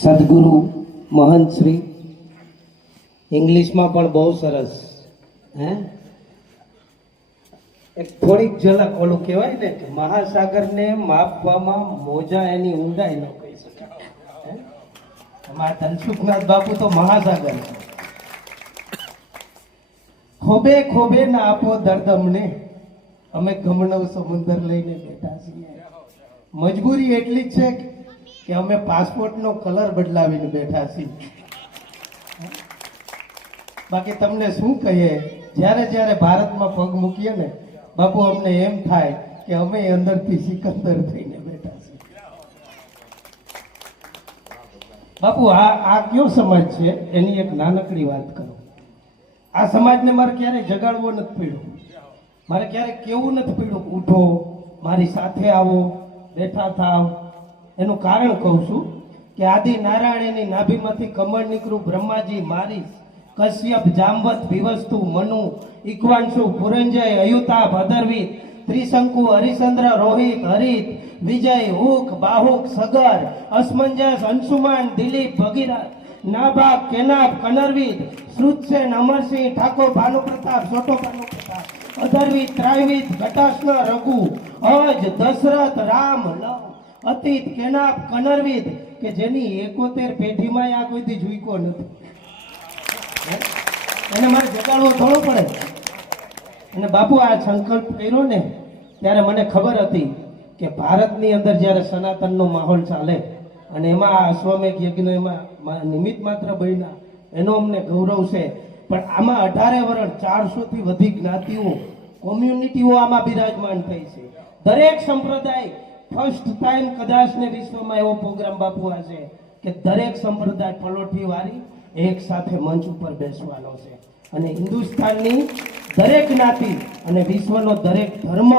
સદગુરુ મહંત શ્રી ઇંગ્લિશમાં પણ બહુ સરસ હે એક થોડીક ઝલક ઓલું કહેવાય ને કે મહાસાગરને માપવામાં મોજા એની ઊંડાઈ ન કહી શકાય. અમારા ધનસુખનાથ બાપુ તો મહાસાગર છે. ખોબે ખોબે ના આપો દર્દ અમને, અમે ગમણવ સમુદ્ર લઈને બેઠા છીએ. મજબૂરી એટલી જ છે કે અમે પાસપોર્ટનો કલર બદલાવીને બેઠા છીએ. બાકી તમને શું કહીએ, જ્યારે જ્યારે ભારતમાં પગ મૂકીએ ને બાપુ અમને એમ થાય કે અમે અંદરથી સિકંદર થઈને બેઠા છીએ. બાપુ આ કયો સમાજ છે એની એક નાનકડી વાત કરો. આ સમાજને મારે ક્યારેય જગાડવો નથી પડ્યો, મારે ક્યારેય કેવું નથી પડ્યું ઉઠો મારી સાથે આવો બેઠા થાવ. એનું કારણ કહું છું કે આદિ નારાયણની નાભીમાંથી કમળ નીકળું બ્રહ્માજી મારીશ, કશ્યપ જાંબત વિવસ્તુ મનુ ઇક્વાંશુ પુરંજય અયુતા ભદરવીત ત્રિશંકુ હરિચંદ્ર રોહિત હરિત વિજય હુક બાહુક સગર અસમંજસ અંશુમાન દિલીપ ભગીરથ નાભાગ કેનાબ કનરવીત શ્રુતસેન અમરસિંહ ઠાકોર ભાનુપ્રતાપ છોટો ભાનુપ્રતાપ અધરવીત ત્રાયવીત ઘટાસન રઘુ અજ દશરથ રામ લવ અતીત કેનાબ કનરવીત કે જેની 71 પેઢીમાં આ કોઈથી જોઈકો નથી. એને મારે જગાડવો થોડો પડે. અને બાપુ આ સંકલ્પ કર્યો ને ત્યારે મને ખબર હતી કે ભારતની અંદર જ્યારે સનાતનનો માહોલ ચાલે અને એમાં આ અશ્વમેઘ યજ્ઞ એમાં નિમિત્ત માત્ર બન્યા એનો અમને ગૌરવ છે. પણ આમાં 18 વરણ 400 થી વધુ જ્ઞાતિઓ કોમ્યુનિટીઓ આમાં બિરાજમાન થઈ છે. દરેક સંપ્રદાય ફર્સ્ટ ટાઈમ કદાચ ને વિશ્વમાં એવો પ્રોગ્રામ બાપુ આ છે કે દરેક સંપ્રદાય પલોઠી વાળી એક સાથે મંચ ઉપર બેસવાનો છે. અને હિન્દુસ્તાનની દરેક જ્ઞાતિ અને વિશ્વનો દરેક ધર્મ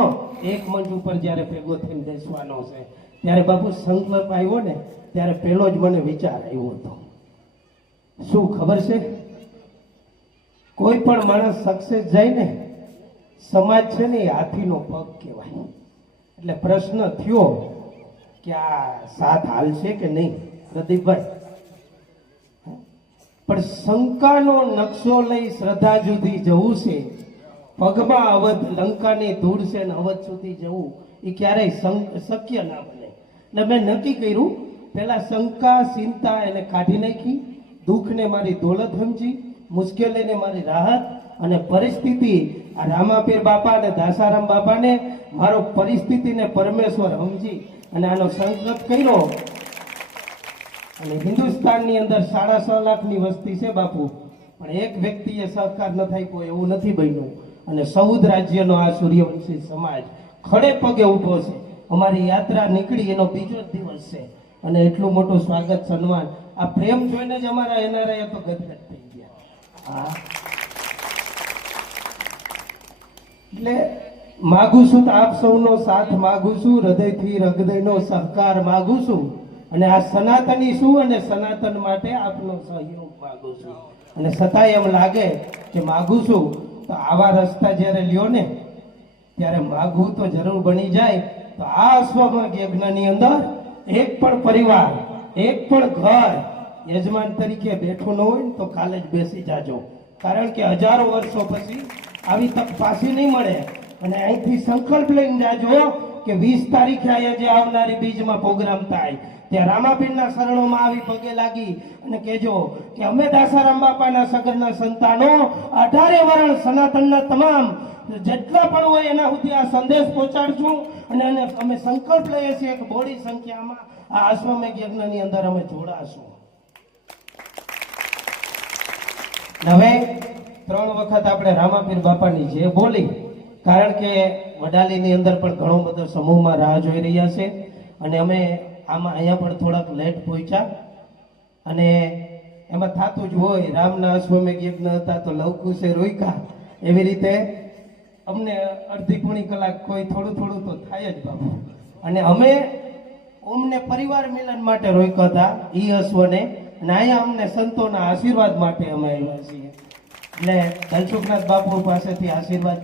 એક મંચ ઉપર જ્યારે ભેગો થઈને બેસવાનો છે ત્યારે બાપુ સંકલ્પ આવ્યો ને ત્યારે પહેલો જ મને વિચાર આવ્યો હતો. શું ખબર છે, કોઈ પણ માણસ સક્સેસ જાય ને સમાજ છે ને એ હાથીનો પગ કહેવાય. એટલે પ્રશ્ન થયો કે આ સાથ હાલશે કે નહીં પ્રદીપભાઈ. પણ શંકાનો નકશો લઈ શ્રદ્ધા સુધી જવું છે, પગમાં અવધ લંકાની ધૂળ છે ને અવધ સુધી જવું એ ક્યારેય શક્ય ના બને. એટલે મેં નક્કી કર્યું પેલા શંકા ચિંતા એને કાઢી નાખી, દુઃખને મારી દોલત સમજી, મુશ્કેલીને મારી રાહત અને પરિસ્થિતિ આ રામાપીર બાપા અને દાસારામ બાપાને મારો પરિસ્થિતિને પરમેશ્વર સમજી અને આનો સંકલ્પ કર્યો. અને હિન્દુસ્તાનની અંદર 6.5 લાખની વસ્તી છે બાપુ, પણ એક વ્યક્તિએ સહકાર ન થાય કોઈ એવું નથી બન્યું. અને 14 રાજ્યનો આ સૂર્યવંશી સમાજ ખડે પગે ઊભો છે. અમારી યાત્રા નીકળી એનો બીજો જ દિવસ છે અને એટલું મોટું સ્વાગત સન્માન આ પ્રેમ જોઈને જ અમારા એનઆરઆઈ તો ગદગદ થઈ ગયા. હા, એટલે માગું છું તો આપ સૌનો સાથ માગું છું, હૃદયથી હૃદયનો સહકાર માગું છું. અને આ સનાતની છું અને સનાતન માટે આપનો સહયોગ માગું છું. અને છતાંય એમ લાગે કે માગું છું તો આવા રસ્તા જ્યારે લ્યો ને ત્યારે માગવું તો જરૂર બની જાય. તો આ અશ્વમેઘ યજ્ઞની અંદર એક પણ પરિવાર એક પણ ઘર યજમાન તરીકે બેઠું ન હોય તો કાલે જ બેસી જાજો. કારણ કે હજારો વર્ષો પછી આવી તક પાછી નહીં મળે. અને અહીંથી સંકલ્પ લઈને જાજો કે 20 તારીખે અહીંયા જે આવનારી બીજમાં પ્રોગ્રામ થાય ત્યાં રામાપીરના શરણોમાં આવી પગે લાગી અને કહેજો કે અમે દાસારામ બાપાના સગરના સંતાનો 18 વરણ સનાતનના તમામ જેટલા પણ હોય એના સુધી આ સંદેશ પહોંચાડશું. અને અમે સંકલ્પ લઈએ છીએ કે બોડી સંખ્યામાં આ અશ્વમેઘ યજ્ઞની અંદર અમે જોડાશું. હવે 3 વખત આપણે રામાપીર બાપાની જે બોલી, કારણ કે વડાલીની અંદર પણ ઘણો બધો સમૂહમાં રાહ જોઈ રહ્યા છે અને અમે આમાં અહીંયા પણ થોડાક લેટ પહોંચ્યા. અને એમાં થતું જ હોય, રામના અશ્વમેઘ યજ્ઞ હતા તો લવકુશે રોક્યા, એવી રીતે અમને અડધી પોણી કલાક કોઈ થોડું થોડું તો થાય જ બાપુ. અને અમે અમને પરિવાર મિલન માટે રોક્યા હતા ઈ અશ્વને, અને અહીંયા અમને સંતોના આશીર્વાદ માટે અમે આવ્યા છીએ. એટલે ધનસુખનાથ બાપુ પાસેથી આશીર્વાદ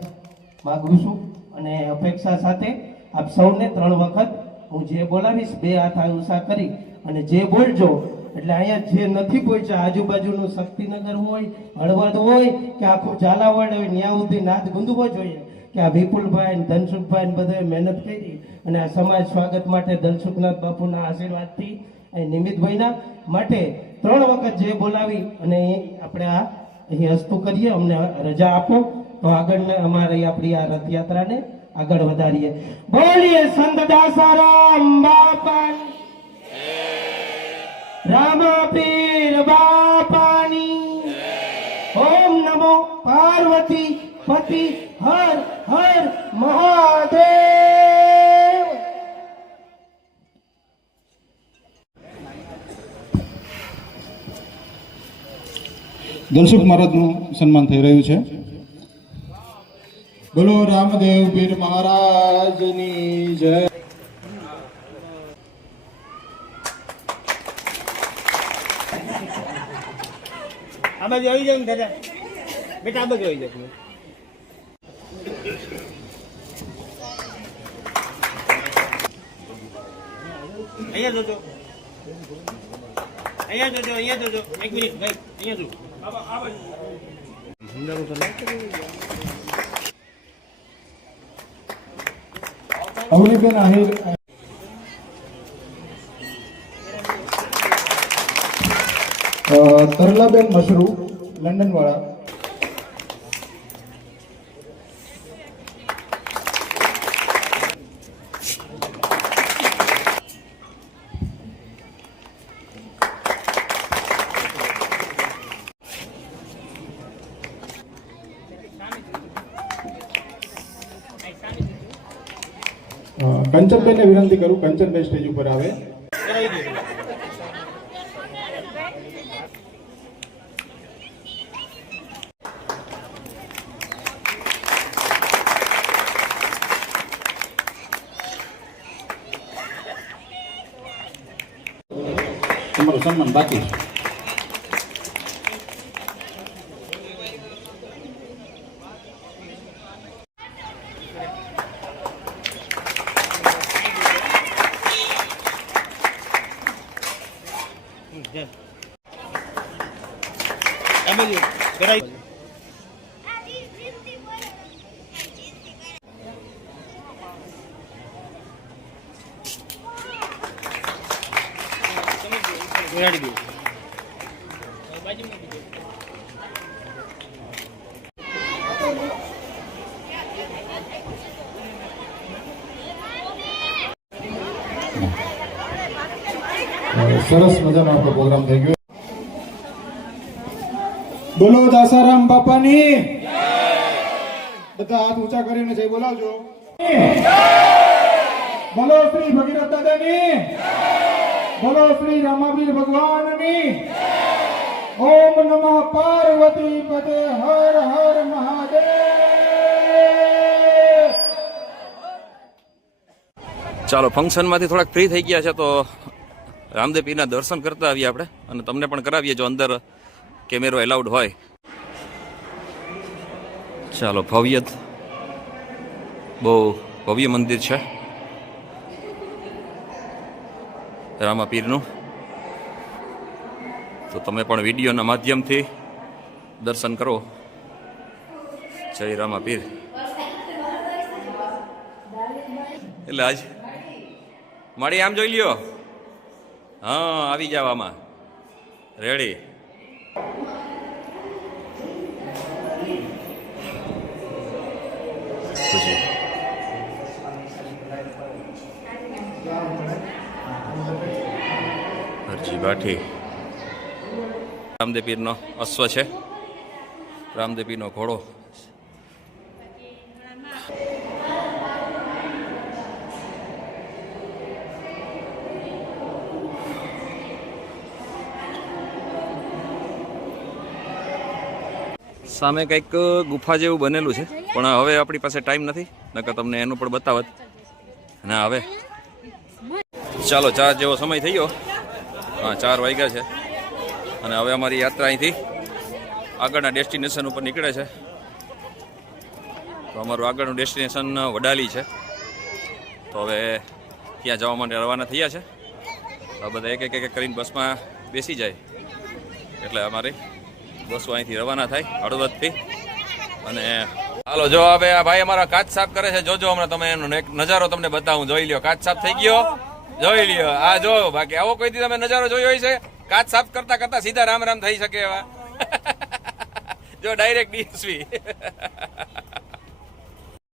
માગું છું અને અપેક્ષા સાથે આપ સૌને 3 વખત હું જે બોલાવીશ 2 હાથ ઊંચા કરી અને જે બોલજો એટલે અહીંયા જે નથી પહોંચ્યા, આજુબાજુનું શક્તિનગર હોય, હળવદ હોય કે આખું ઝાલાવાડ હોય, ત્યાં સુધી નાદ ગુંદવો જોઈએ કે આ વિપુલભાઈ ને ધનસુખભાઈ ને બધાએ મહેનત કરી અને આ સમાજ સ્વાગત માટે ધનસુખનાથ બાપુના આશીર્વાદથી અહીં નિમિતભાઈના માટે 3 વખત જે બોલાવી અને આપણે આ અહીં હસ્તું કરીએ. અમને રજા આપો તો આગળ અમારી આપણી આ રથયાત્રાને આગળ વધારીએ. બોલીએ સંત દાસારામ બાપાની, રામાપીર બાપાની. ઓમ નમો પાર્વતી પતિ હર હર મહાદેવ. ધનસુખ મહારાજનું સન્માન થઈ રહ્યું છે. બોલો રામદેવ પીર મહારાજની જય. આ બાજુ આવી જાવ ને દાદા, બેટા આ બાજુ આવી જાવ. અહીંયા જોજો, અહીંયા જોજો, અહીંયા જોજો. 1 મિનિટ ભાઈ, અહીંયા જો. અવનીબેન આહિર, તરલાબેન મશરૂ લંડન વાળા, કંચનબેનને વિનંતી કરું કંચનબેન સ્ટેજ ઉપર આવે. તમારું સન્માન બાકી છે. આ બાજુ કરાઈ. ઉડાડી દો. બાજુમાં બીજો. સરસ મજાનો આપણો પ્રોગ્રામ થઈ ગયો. બોલો દાસારામ બાપાની. બધા હાથ ઊંચા કરીને જય બોલાવજો. બોલો શ્રી ભગીરથ દાદાની. બોલો શ્રી રામાપીર ભગવાનની. ઓમ નમઃ પાર્વતી પતે હર હર મહાદેવ. ચાલો, ફંક્શનમાંથી થોડાક ફ્રી થઈ ગયા છે તો રામદેવ પીરના દર્શન કરતા આવીએ આપણે, અને તમને પણ કરાવીએ જો અંદર કેમેરો એલાઉડ હોય. ચાલો, બહુ ભવ્ય મંદિર છે રામાપીરનું. તો તમે પણ વિડીયોના માધ્યમથી દર્શન કરો. જય રામાપીર. એટલે આજ મારી આમ જોઈ લ્યો. હા, આવી જાવ આમાં. રેડી. ખુશી. હરજી બાઠી. રામદેવ પીરનો અશ્વ છે, રામદેવ પીરનો ઘોડો. સામે કંઈક ગુફા જેવું બનેલું છે, પણ હવે આપણી પાસે ટાઈમ નથી, નકર તમને એનું પણ બતાવત. ના, હવે ચાલો, 4 જેવો સમય થઈ ગયો. હા, 4 વાગ્યા છે અને હવે અમારી યાત્રા અહીંથી આગળના ડેસ્ટિનેશન ઉપર નીકળે છે. તો અમારું આગળનું ડેસ્ટિનેશન વડાલી છે. તો હવે ત્યાં જવા માટે રવાના થયા છે. તો બધા એક એક કરીને બસમાં બેસી જાય એટલે અમારી બસો અહીંથી રવાના થાય હળવદથી. અને હાલો જો હવે આ ભાઈ અમારા કાચ સાફ કરે છે. જોજો હમણાં તમે એનો એક નજારો તમને બતાવું. જોઈ લ્યો, કાચ સાફ થઈ ગયો. જોઈ લ્યો, આ જો. બાકી આવો કોઈ દી તમે નજારો જોયો હોય છે? કાચ સાફ કરતા કરતા સીધા રામ રામ થઈ શકે એવા. જો ડાયરેક્ટ ડીએસપી.